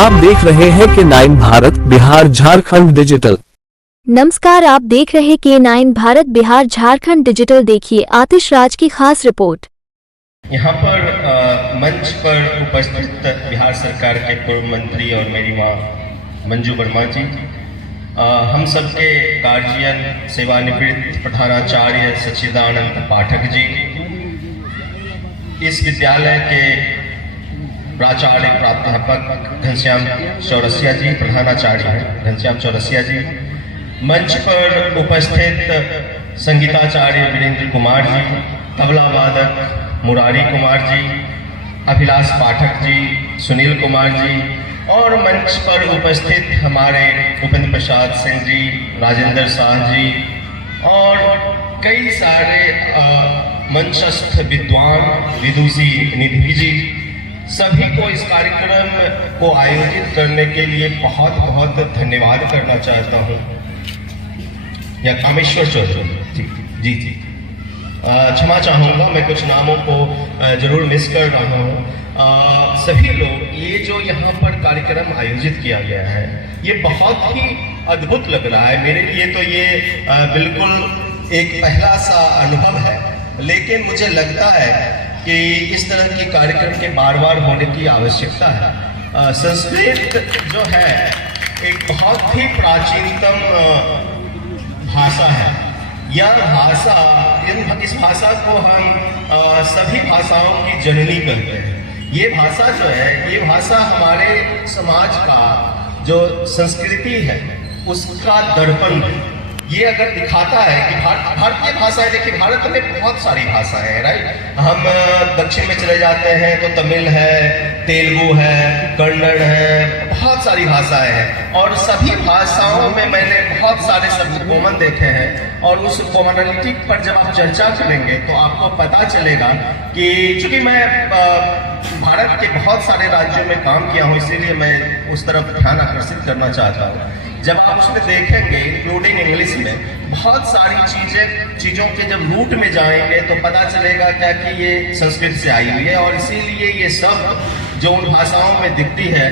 आप देख रहे हैं के9 भारत बिहार झारखंड डिजिटल। नमस्कार, आप देख रहे के9 भारत बिहार झारखंड डिजिटल। देखिए आतिश राज की खास रिपोर्ट। यहाँ पर मंच पर उपस्थित बिहार सरकार के पूर्व मंत्री और मेरी माँ मंजू वर्मा जी, हम सबके गार्जियन, सेवानिवृत्त प्रधानाचार्य सच्चिदानंद पाठक जी, इस विद्यालय के प्राचार्य प्राध्यापक घनश्याम चौरसिया जी, प्रधानाचार्य हैं घनश्याम चौरसिया जी, मंच पर उपस्थित संगीताचार्य वीरेंद्र कुमार जी, तबला वादक मुरारी कुमार जी, अभिलाष पाठक जी, सुनील कुमार जी, और मंच पर उपस्थित हमारे उपेंद्र प्रसाद सिंह जी, राजेंद्र शाह जी और कई सारे मंचस्थ विद्वान, विदुषी निधि जी, सभी को इस कार्यक्रम को आयोजित करने के लिए बहुत बहुत धन्यवाद करना चाहता हूँ। या कामेश्वर चौधरी जी जी क्षमा चाहूँगा, मैं कुछ नामों को जरूर मिस कर रहा हूँ। सभी लोग, ये जो यहाँ पर कार्यक्रम आयोजित किया गया है, ये बहुत ही अद्भुत लग रहा है मेरे लिए। तो ये बिल्कुल एक पहला सा अनुभव है, लेकिन मुझे लगता है कि इस तरह के कार्यक्रम के बार बार होने की आवश्यकता है। संस्कृत जो है एक बहुत ही प्राचीनतम भाषा है। यह भाषा, इस भाषा को हम सभी भाषाओं की जननी कहते हैं। ये भाषा जो है, ये भाषा हमारे समाज का जो संस्कृति है उसका दर्पण है। ये अगर दिखाता है कि भारतीय भाषाएं, देखिए भारत में बहुत सारी भाषाएं हैं, राइट। हम दक्षिण में चले जाते हैं तो तमिल है, तेलुगु है, कन्नड़ है, बहुत सारी भाषाएं हैं, और सभी भाषाओं में मैंने बहुत सारे शब्द कॉमन देखे हैं। और उस कॉमनलिटी पर जब आप चर्चा करेंगे तो आपको पता चलेगा कि चूंकि मैं भारत के बहुत सारे राज्यों में काम किया हूँ, इसीलिए मैं उस तरफ ध्यान आकर्षित करना चाहता हूँ। जब आप उसमें देखेंगे, इंक्लूडिंग इंग्लिश में, बहुत सारी चीज़ों के जब रूट में जाएंगे तो पता चलेगा क्या कि ये संस्कृत से आई हुई है, और इसीलिए ये सब जो उन भाषाओं में दिखती है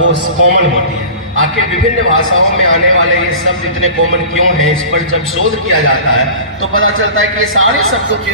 वो कॉमन होती है। आखिर विभिन्न भाषाओं में आने वाले ये शब्द इतने कॉमन क्यों हैं, इस पर जब शोध किया जाता है तो पता चलता है कि ये सारे शब्दों की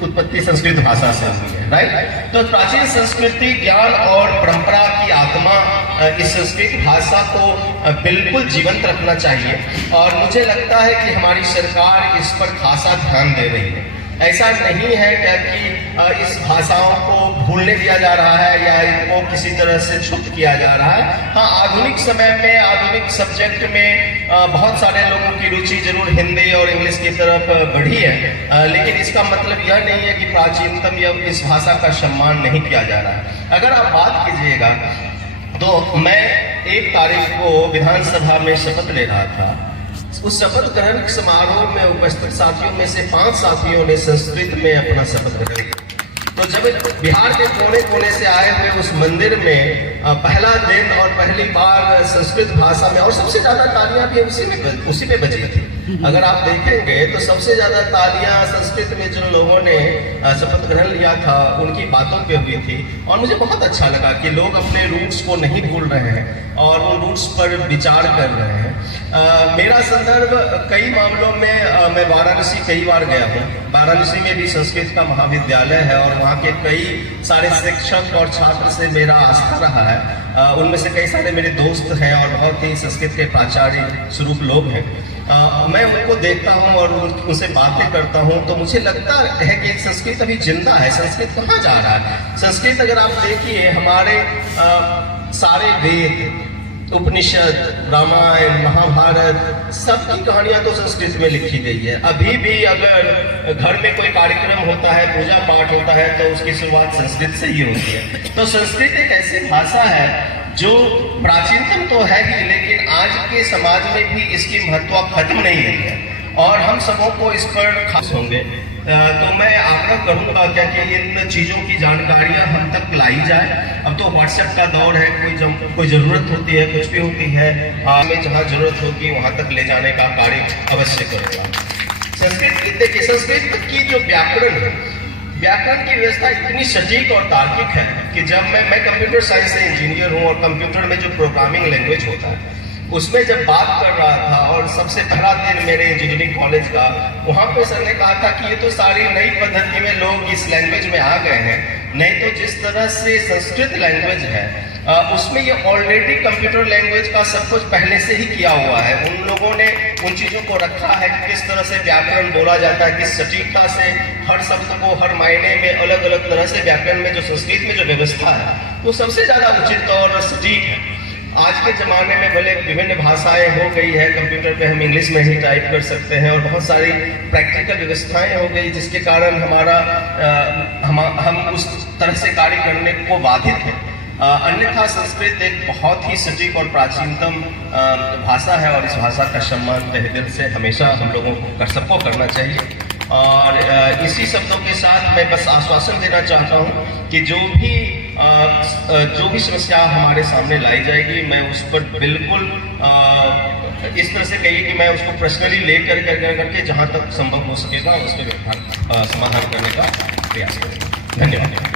उत्पत्ति संस्कृत भाषा से हुई है, राइट। तो प्राचीन संस्कृति, ज्ञान और परंपरा की आत्मा इस संस्कृत भाषा को बिल्कुल जीवंत रखना चाहिए, और मुझे लगता है कि हमारी सरकार इस पर खासा ध्यान दे रही है। ऐसा नहीं है क्या कि इस भाषाओं को भूलने दिया जा रहा है या इनको किसी तरह से क्षुब्ध किया जा रहा है। हाँ, आधुनिक समय में, आधुनिक सब्जेक्ट में बहुत सारे लोगों की रुचि जरूर हिंदी और इंग्लिश की तरफ बढ़ी है, लेकिन इसका मतलब यह नहीं है कि प्राचीनतम या इस भाषा का सम्मान नहीं किया जा रहा है। अगर आप बात कीजिएगा तो मैं 1 तारीख को विधानसभा में शपथ ले रहा था। उस शपथ ग्रहण समारोह में उपस्थित साथियों में से 5 साथियों ने संस्कृत में अपना शपथ ग्रहण किया। तो जब बिहार के कोने कोने से आए हुए उस मंदिर में पहला दिन और पहली बार संस्कृत भाषा में, और सबसे ज्यादा तालियां भी उसी में बजी थी। अगर आप देखेंगे तो सबसे ज्यादा तालियां संस्कृत में जिन लोगों ने शपथ ग्रहण लिया था उनकी बातों पे हुई थी, और मुझे बहुत अच्छा लगा कि लोग अपने रूट्स को नहीं भूल रहे हैं और उन रूट्स पर विचार कर रहे हैं। मेरा संदर्भ कई मामलों में, मैं वाराणसी कई बार गया हूँ। वाराणसी में भी संस्कृत का महाविद्यालय है और वहाँ के कई सारे शिक्षक और छात्र से मेरा आस्था रहा है। उनमें से कई सारे मेरे दोस्त हैं और बहुत ही संस्कृत के प्राचार्य स्वरूप लोग हैं। मैं उनको देखता हूँ और उनसे बातें करता हूँ तो मुझे लगता है कि संस्कृत अभी जिंदा है। संस्कृत कहाँ जा रहा है? संस्कृत अगर आप देखिए, हमारे सारे वेद, उपनिषद, रामायण, महाभारत, सबकी कहानियां तो संस्कृत में लिखी गई है। अभी भी अगर घर में कोई कार्यक्रम होता है, पूजा पाठ होता है, तो उसकी शुरुआत संस्कृत से ही होती है। तो संस्कृत एक ऐसी भाषा है जो प्राचीनतम तो है ही, लेकिन आज के समाज में भी इसकी महत्व खत्म नहीं हुई है, और हम सबों को इस पर खास होंगे। तो मैं आग्रह करूंगा क्या कि इन चीज़ों की जानकारियां हम तक लाई जाए। अब तो व्हाट्सएप का दौर है, कोई ज़रूरत होती है, कुछ भी होती है, हमें जहाँ ज़रूरत होगी वहाँ तक ले जाने का कार्य अवश्य करेगा। संस्कृत की, देखिए संस्कृत की जो व्याकरण की व्यवस्था इतनी सटीक और तार्किक है कि जब मैं कंप्यूटर साइंस से इंजीनियर हूँ और कंप्यूटर में जो प्रोग्रामिंग लैंग्वेज होता है उसमें जब बात कर रहा था और सबसे पहला दिन मेरे इंजीनियरिंग कॉलेज का, वहाँ पे सर ने कहा था कि ये तो सारी नई पद्धति में लोग इस लैंग्वेज में आ गए हैं, नहीं तो जिस तरह से संस्कृत लैंग्वेज है उसमें ये ऑलरेडी कंप्यूटर लैंग्वेज का सब कुछ पहले से ही किया हुआ है। उन लोगों ने उन चीज़ों को रखा है कि किस तरह से व्याकरण बोला जाता है, किस सटीकता से हर शब्द को हर मायने में अलग अलग तरह से व्याकरण में जो संस्कृत में जो व्यवस्था है वो सबसे ज़्यादा उचित और सटीक है। आज के ज़माने में भले विभिन्न भाषाएं हो गई है, कंप्यूटर पे हम इंग्लिश में ही टाइप कर सकते हैं और बहुत सारी प्रैक्टिकल व्यवस्थाएं हो गई जिसके कारण हम उस तरह से कार्य करने को बाधित हैं। अन्यथा संस्कृत एक बहुत ही सटीक और प्राचीनतम भाषा है और इस भाषा का सम्मान तहे दिल से हमेशा हम लोगों को सबको करना चाहिए। और इसी शब्दों के साथ मैं बस आश्वासन देना चाहता हूँ कि जो भी समस्या हमारे सामने लाई जाएगी मैं उस पर बिल्कुल इस तरह से कहिए कि मैं उसको पर्सनली लेकर करके जहाँ तक संभव हो सकेगा उसके समाधान करने का प्रयास करूँगा। धन्यवाद।